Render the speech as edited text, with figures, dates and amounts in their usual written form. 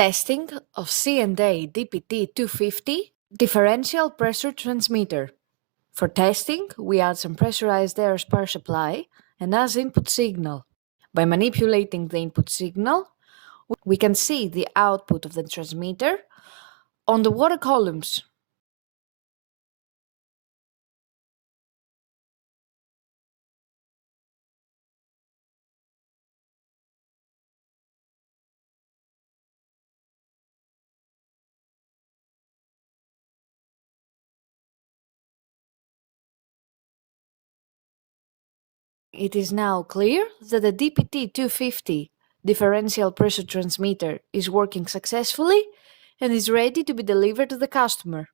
Testing of C&A DPT-250 differential pressure transmitter. For testing, we add some pressurized air as power supply and as input signal. By manipulating the input signal, we can see the output of the transmitter on the water columns. It is now clear that the DPT-250 differential pressure transmitter is working successfully and is ready to be delivered to the customer.